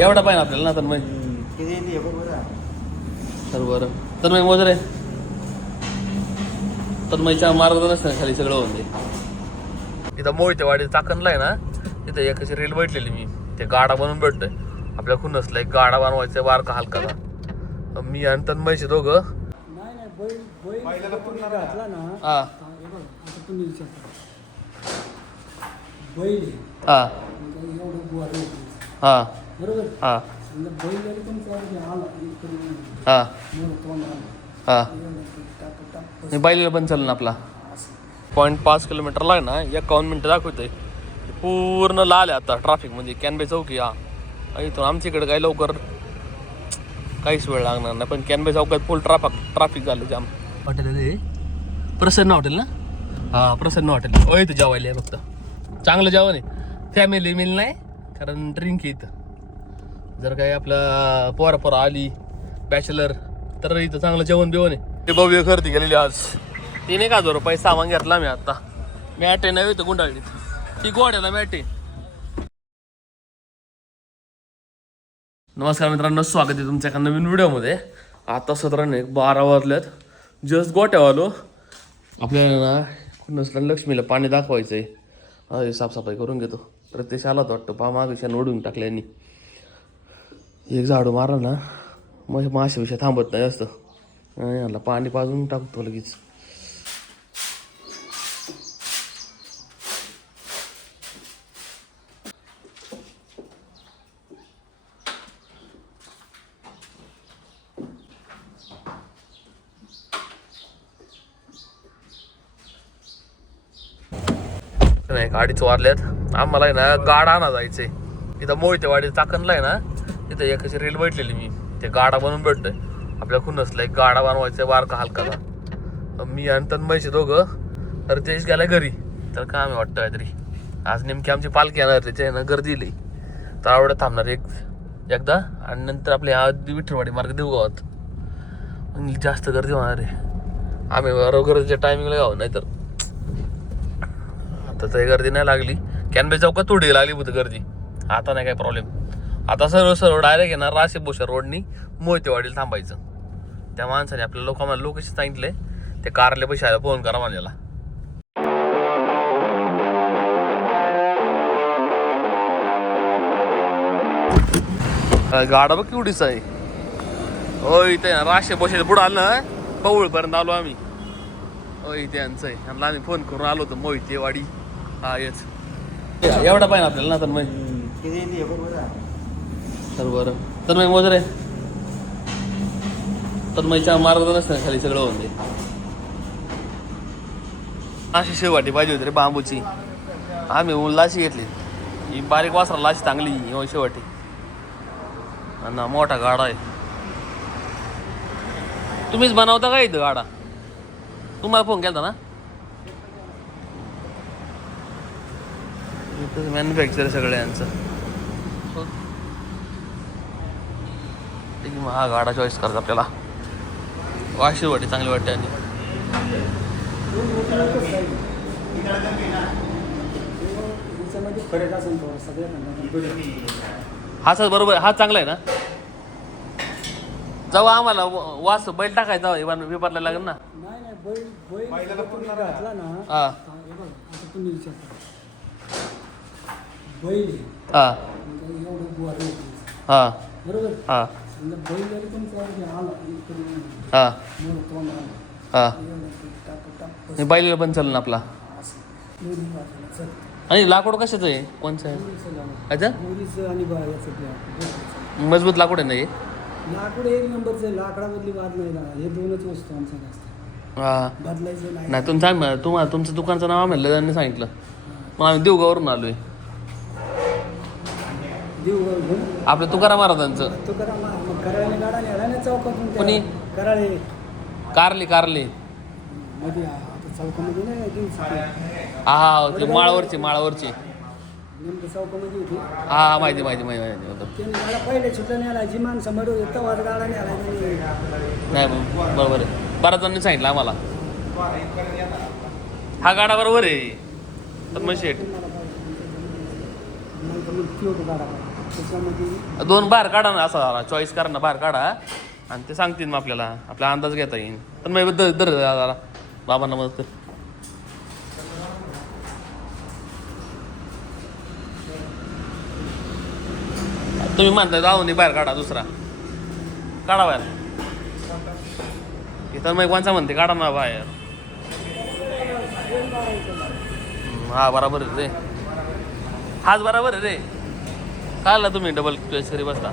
एवढा पाहिजे आपल्याला ना तर मग बरं. तर बरं तर मग मोजरे तर मार्गदर्शन खाली सगळं होऊन जाईल. इथं मोहिते वाडी चाकणला आहे ना तिथं एक अशी रेल बैठलेली मी. ते गाडा बनवून भेटतोय. आपल्या खुन्नसला एक गाडा बनवायचा बारका हलका मी आणि तन्मयचे दोघं हा. हा. हा म्हणजे. हा बरोबर? हा. समजा बैल जरी तुमचा वरती आला इकडून हा मोर तोंड आलं हा. एवढं ते टाक टाक बस. हे बैलीला पण चालेल ना आपला. पॉईंट पाच किलोमीटरला आहे ना एकावन्न मिनटं दाखवतंय. पूर्ण लाल आहे आता ट्रॅफिक म्हणजे कॅनबे चौकी हा. आणि इथून आमच्या इकडे काही लवकर काहीच वेळ लागणार नाही. पण कॅनबे चौकात फुल ट्रॅफिक ट्रॅफिक झालं जाम हॉटेल आहे ते. प्रसन्न हॉटेल ना? हा प्रसन्न हॉटेल ओ इथं जेवायला आहे फक्त. चांगलं जेवण आहे. फॅमिली मिल नाही कारण ड्रिंक आहे इथं. जर काही आपलं पोरा पोरा आली बॅचलर तर इथं चांगलं जेवण बिवण आहे. ते भव्य खरेदी केलेली आज. तीन एक हजार रुपये सामान घेतला मी आता? मॅट आहे नव्हे तर गुंडाळीत. ती गोड्याला मॅट आहे नमस्कार मित्रांनो स्वागत आहे तुमच्या एका नवीन व्हिडिओमध्ये. आता सतराने एक बारा वाजल्यात. जस्ट गोट्या आलो. आपल्याला ना कुणासला लक्ष्मीला पाणी दाखवायचं आहे साफसफाई करून घेतो. प्रत्यक्ष आला तो वाटतं. पा मागेशान ओढून टाकल्यानी एक झाडू मारा ना मग मासे थांबत नाही जास्त याला पाणी पाजून टाकतो लगेच. नाही गाडी वारल्यात. आम्हाला आहे ना गाड आणा जायचंय. इथं मोहितेवाडी चाकणला आहे ना तिथं एक अशी रील बैठलेली मी. ते गाडा बनवून भेटतोय. आपल्या खुनसला एक गाडा बनवायचा बारका हलकाचा मी आणि तन्मयचे दोघं. तर तेच घरी. तर काय आम्ही वाटतं काहीतरी. आज नेमकी आमची पालखी येणार त्याच्या आहे ना गर्दी लई. तर आवडत थांबणार एक एकदा. आणि नंतर आपले आज विठ्ठलवाडी मार्ग देऊ गावात जास्त गर्दी होणार आहे. आम्ही बरोबरच्या टायमिंगला गाव नाही तर आता तर गर्दी नाही लागली. कॅनबे चौकात थोडी लागली होती गर्दी. आता नाही काय प्रॉब्लेम आता सर्व सर्व डायरेक्ट येणार राशी भोसर रोडनी मोहितेवाडीला थांबायचं. त्या माणसाने आपल्या लोकांना लोकेशन सांगितले ते कारले पैशाला फोन करा म्हणलेला गाडा बघ केवढीच आहे. हो इथे राशे बसेल पुढं आलं ना पवळपर्यंत आलो आम्ही. हो इथे यांचं आहे. यांना आम्ही फोन करून आलो होतो मोहितेवाडी. हा येच एवढा पाहिजे आपल्याला ना तर मग किती येते हे बघ बरं तर बरं. तर मग मोजरे तर मगच्या मार्गदर्शन खाली सगळं होऊन अशी शेवटी पाहिजे होती रे बांबूची. आम्ही लाशी घेतली. ही बारीक वासरा लाशी चांगली ही शेवाटी. आणि मोठा गाडा आहे. तुम्हीच बनवता का इथं गाडा? तुम्हाला फोन केला ना? मॅन्युफॅक्चर सगळ्यांचं. आहे, मग हा गाडा चॉईस करत आपल्याला. वाशी वाटी चांगली वाटते आणि. हा सर बरोबर हा चांगला आहे ना? जेव्हा आम्हाला वास बैल टाकायचा इव्हन पेपरला लागेल ना. हा. हे. आहे हा. आहे. हा हा आला आलं बैलीला पण चालेल ना आपला. आणि लाकूड कशाचं आहे कोणचं आहे. अच्छा. मजबूत लाकूड आहे ना हे लाकूड एक नंबरचं आहे लाकडामधली वाद नाही ना हे दोनच वस्तू आमच्या जास्त हा बदलायचं नाही नाही तुम्ही सांग तुम्हाला तुमचं दुकानचं नाव आम्हाला त्यांनी सांगितलं मग आम्ही देवगावरून आलोय घेऊन आपलं तुकाराम महाराजांचं. तो करा मा- मग करायला गाडा नेला ना चौकातून त्या कोणी? कराळे. कारली कारली. मध्ये आता चौकामध्ये नाही दिवस हा हा ते माळावरची माळावरची. नेमकं चौकामध्ये होती. हा हा माहिती माहिती माहिती माहिती होतं. त्याने गाडा पहिले सुद्धा नेला जी माणसं गाडा नेला त्यांनी. नाही ब- बरोबर आहे. बऱ्याच जणांनी सांगितलं आम्हाला. हा गाडा बरोबर आहे. तर मग त्यो गाडा पाहिजे. त्याच्यामध्ये दोन बाहेर काढा ना असा चॉईस करा ना बाहेर काढा. आणि ते सांगतील मग आपल्याला. आपला अंदाज घेता येईल. पण मग दर दर जरा बाबांना मदत कर. तुम्ही म्हणताय जाऊ नाही बाहेर काढा दुसरा. काढा बाहेर. इथं मग कोणचा म्हणते? काढा ना बाहेर. हा बराबर आहे रे. हाच बरोबर आहे रे. खाला तुम्ही डबल चॉईस करी बसता?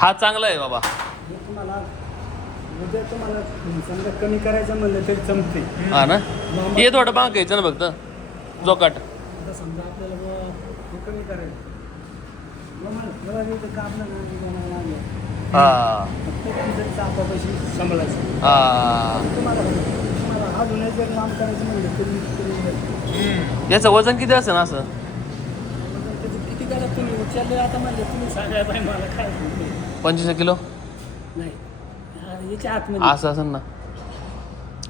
हा चांगला आहे बाबा. तुम्हाला तुम्हाला समजा कमी करायचं म्हणलं तरी जमते हा ना? ये थोडं बांग घ्यायचं ना फक्त. जोकाट. समजा आपल्याला कमी करायचं मग हे. याचं वजन किती असेल असं. पंचवीस किलो? असं असेल ना.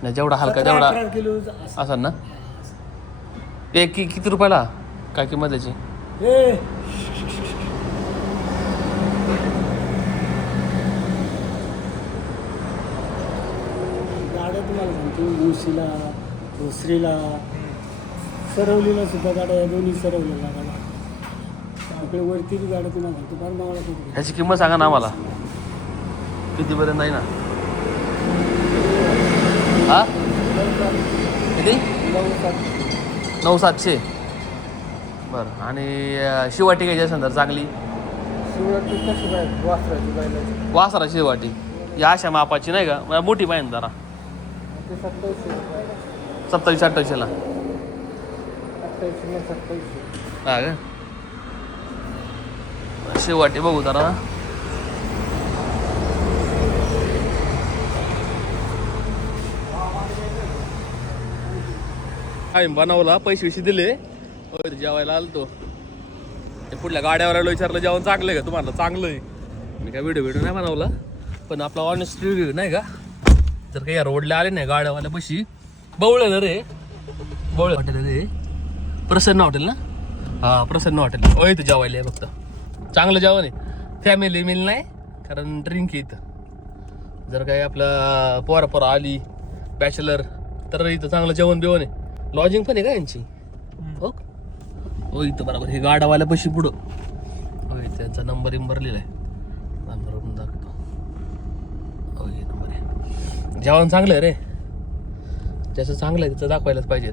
नाही जेवढा हलका तेवढा. असेल ना. ते कि किती रुपयाला? काय किंमत त्याची तुम्हाला सांगतो मुशीला भोसरीला सरवलीला सुद्धा गाड्या या दोन्ही सरवलेल्या गाड्या आपल्या वरती बी गाड्या तुम्हाला सांगतो फार मावळा ह्याची किंमत सांगा ना आम्हाला. कितीपर्यंत आहे ना? हा? किती? नऊ सातशे. बरं आणि शिवाटी घ्यायची असेल तर चांगली? शिवरात्री कशी पाहिजे वासराची पाहिजे वासरा शिवाटी. या अशा मापाची नाही का? मला मोठी पाहिजे जरा. ते सत्तावीसशे सत्तावीस अठ्ठावीसला अठ्ठावीसशे सत्तावीसशे हा का? शेवाटी बघू जरा. आम्ही बनवला पैसे विषयी दिले. जेवायला आलो ते पुढल्या गाड्यावर आलो विचारलं जेवण चांगलं आहे का? तुम्हाला चांगलं आहे. मी काय व्हिडिओ व्हिडिओ नाही बनवला. पण आपला ऑनेस्ट रिव्ह्यू नाही का? जर काही या रोडला आले नाही गाड्यावाल्या पशी बवळलं रे. बवळ हॉटेल रे. प्रसन्न हॉटेल ना? हा प्रसन्न हॉटेल ओ इथं जेवायला आहे फक्त. चांगलं जेवण आहे. फॅमिली मिल नाही कारण ड्रिंक इथं. जर काही आपलं पोरा पोरा आली बॅचलर तर इथं चांगलं जेवण बिवण आहे. लॉजिंग पण आहे का यांची? हो. हो इथं बरोबर. हे गाडावाल्या पशी पुढं. त्यांचा नंबर इंबर लिहिलाय नंबर पण दाखवतो हो हे नंबर आहे जेवण चांगलं आहे रे. ज्याचं चांगलं आहे त्याचं दाखवायलाच पाहिजे.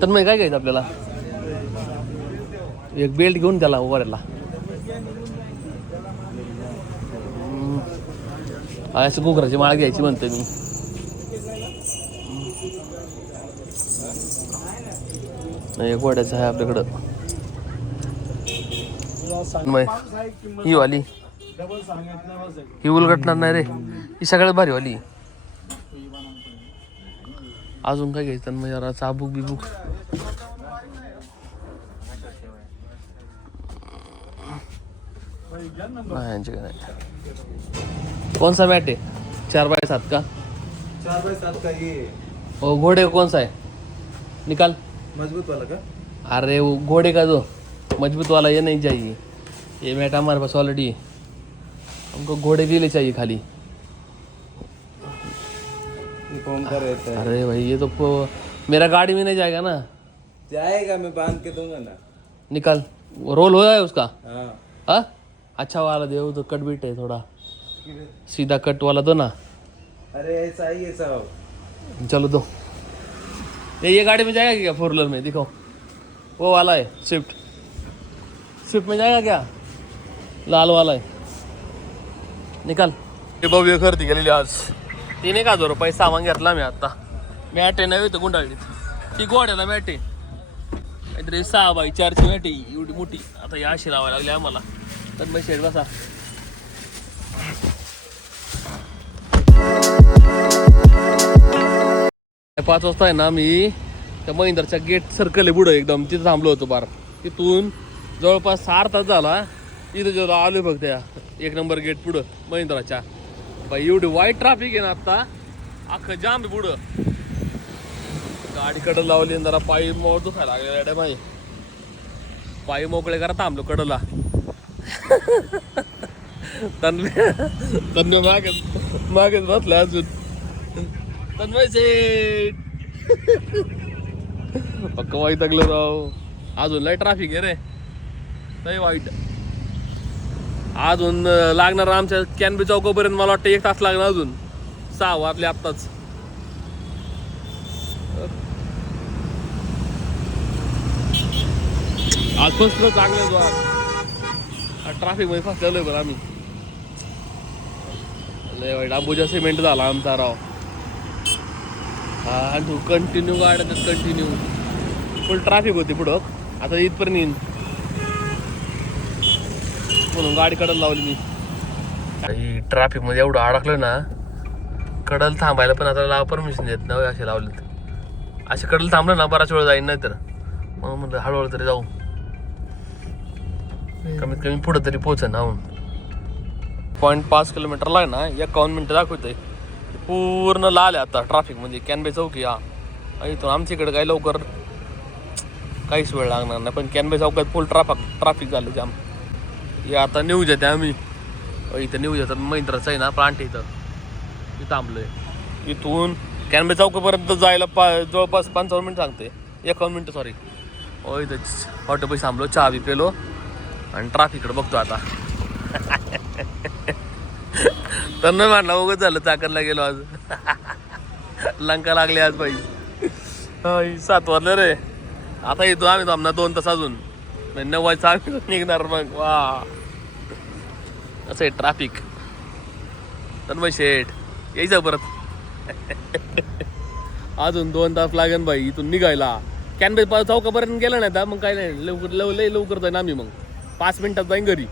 तर मग काय घ्यायचं आपल्याला? एक बेल्ट घेऊन त्याला वरला असं कुकराची माळ घ्यायची म्हणतो मी. एक वड्याचं आहे आपल्याकडं. ही वाली. ही उलगटणार नाही रे. ही सगळ्यात भारी वाली. अजून काय घ्यायचं? मग जरा चाबूक बिबूक. नाही यांच्याकडे नाही. कौन सा मॅट आहे? चार बाय सात का? चार बाय सात का ये ओ घोड़े कौन सा है निकाल. मज़बूत वाला का? अरे वो घोड़े का दो मज़बूत वाला ये नहीं चाहिए। ये मैट हमारे पास ऑलरेडी है हमको घोड़े के लिए चाहिए खाली। कौन रहता है? अरे भाई ये तो मेरा गाड़ी में नहीं जाएगा ना। जाएगा मैं बाँध के दूँगा ना। निकाल। वो रोल हो है उसका? हाँ। हाँ? अच्छा वाला दे तो कट बीट है थोड़ा। सीधा कट वाला दो ना। अरे ऐसा ही है साहब चलो दो। ये ये गाड़ी में जाएगा क्या फोर व्हीलर में? दिखाओ। वो वाला है स्विफ्ट स्विफ्ट में जाएगा क्या? लाल वाला है। निकाल। ते भव्य खरेदी गेलेली आज। तीन एक हजार रुपये सामान घेतला मी आता। मॅट आहे नव्हे तर गुंडाळीत ती। गोड्याला मॅट आहे काहीतरी सहा बाई चारची मॅट आहे एवढी मोठी. आता या अशी लावायला लागली आम्हाला. तर मग शेड बसा. पाच वाजता आहे ना मी त्या महिंद्राच्या गेट सर्कल आहे पुढं एकदम तिथं थांबलो होतो बार तिथून जवळपास सहा तास झाला इथं जेव्हा आलो फक्त त्या एक नंबर गेट पुढं महिंद्राच्या. बाई एवढी वाईट ट्रॅफिक आहे ना आत्ता अख्खं जाम आहे पुढं. गाडी कडं लावली जरा पायी मोड दुखायला लागले गाड्या माही पायी मोकळे करा थांबलो कडला. तन्मे तन्मे मागेच मागेच बसला अजून. तन्मय सेठ. पक्क वाईट लागलं राव. अजून लय ट्राफिक आहे रे. लय वाईट. अजून लागणार आमच्या कॅनबी चौकापर्यंत मला वाटतं एक तास लागणार अजून. सहा वाजले आत्ताच. आज फसलं चांगलं जोरात ट्रॅफिकमध्ये फसलेलो आहे बरं आम्ही. लय वाईट. अंबुजा सिमेंट झाला आमचा राव. हा तू कंटिन्यू गाड्या कंटिन्यू फुल ट्रॅफिक होती पुढं आता इथपर्यंत येईन. म्हणून गाडी कडल लावली मी. ट्रॅफिकमध्ये एवढं अडकलं ना कडल थांबायला पण आता परमिशन देत नाही असे लावले असे कडल थांबलं ना बराच वेळ जाईन नाही तर मग म्हणलं हळूहळू तरी जाऊ. कमीत कमी पुढं तरी पोहोच ना पॉईंट पाच किलोमीटरला आहे ना एकावन्न मिनटं दाखवतंय. पूर्ण लाल आहे आता ट्रॅफिक म्हणजे कॅनबे चौकी हा. इथून आमच्या इकडे काही लवकर काहीच वेळ लागणार नाही. पण कॅनबे चौकात फुल ट्राफिक ट्राफिक झालं जाम. हे आता न्यूज येते आम्ही. इथं न्यूज येतात. महिंद्राचं आहे ना प्लांट इथं. इथं थांबलोय. इथून कॅनबे चौकापर्यंत जायला पा जवळपास पंचावन्न मिनिट सांगते. एकावन्न मिनटं सॉरी हो इथं हॉटेल पैसे थांबलो चहा बी पेलो. आणि ट्रॅफिककडे बघतो आता. तर नाही म्हणलं उगत झालं चाकरला गेलो आज. लंका लागली आज बाई. सात वाजलं रे. आता येतो आम्ही थांबणार दोन तास अजून. नऊ वाजता आम्ही निघणार मग. वा. असं आहे ट्रॅफिक तन्मय शेठ यायचं परत. अजून दोन तास लागेल बाई इथून निघायला. कॅनबे चौकापर्यंत गेलं नाही तर मग काय नाही लवकर लव लय लवकर जाईन आम्ही मग. पाच मिनिटात जाईन घरी.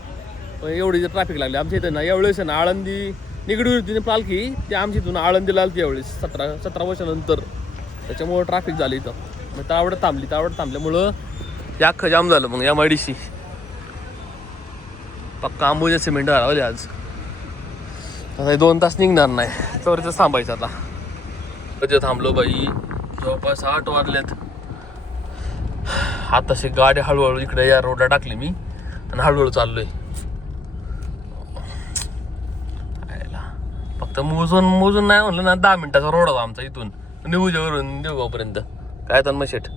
पण एवढी ट्रॅफिक लागली आमच्या इथे ना यावेळेस आहे ना आळंदी निगडी होती पालखी ती आमच्या इथून आळंदीला आली यावेळेस सतरा सतरा वर्षानंतर. त्याच्यामुळं ट्रॅफिक झालं इथं. मग तावडत थांबली तावडत थांबल्यामुळं हे अख्खं जाम झालं मग या माडीशी. पक्का आंबोजा सिमेंट हरवले आज. आता हे दोन तास निघणार नाही. तर थांबायचं आता. कधी थांबलो बाई. जवळपास आठ वाजल्यात आताशी गाडी हळूहळू इकडे या रोडला टाकली मी. आणि हळूहळू चाललोय. तर मोजून मोजून नाही म्हणलं ना दहा मिनिटाचा रोड होता आमचा इथून. निवजेवरून देवगावपर्यंत काय तर शेट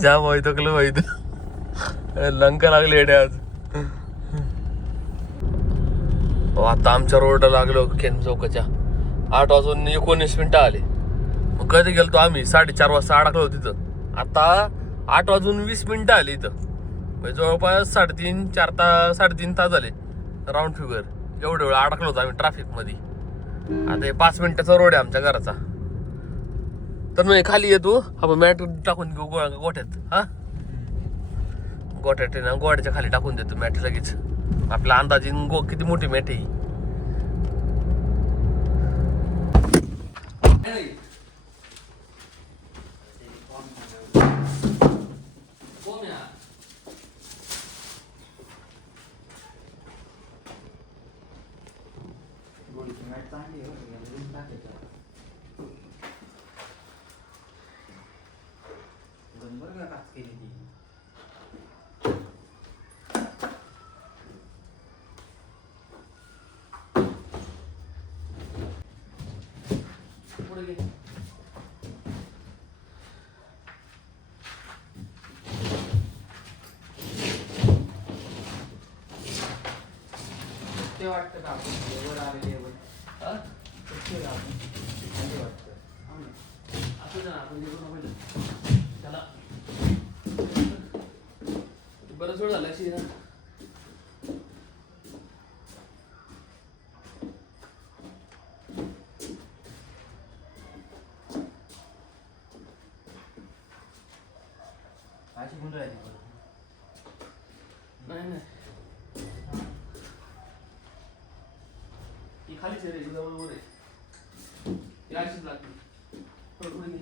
जाम व्हायचं कलं व्हायचं लंका लागली येडे आज. हो, आता आमच्या रोडला लागलो केन चौकाच्या. आठ वाजून एकोणीस मिनिटं आले. मग कधी गेलतो आम्ही? साडेचार वाजता अडकलो तिथं. आता आठ वाजून वीस मिनिटं आली इथं. म्हणजे जवळपास साडेतीन चार तास साडेतीन तास झाले राऊंड फिगर एवढे वेळ अडकलो होतो आम्ही ट्रॅफिकमध्ये आता हे पाच मिनिटाचा रोड आहे आमच्या घराचा. तर मग खाली येतो आपण मॅट टाकून घेऊ गो गोठ्यात. हा? गोठ्यात आहे ना गोठ्याच्या खाली टाकून देतो मॅट लगेच. आपल्या अंदाजीन गो किती मोठी मॅट आहे ही. पुढे घे. ते वाटतं का आपण वर आलेले वर हा? ते आपण खाली वाटतं हो ना. असं जा, आपण निघू नको इथं. चला. बरंच वेळ झाला अशी ना अशी गुंडाळायची परत नाही नाही ही खालीच आहे रे ही जवळ वर आहे ही अशीच लागते पुढे पुढे घे.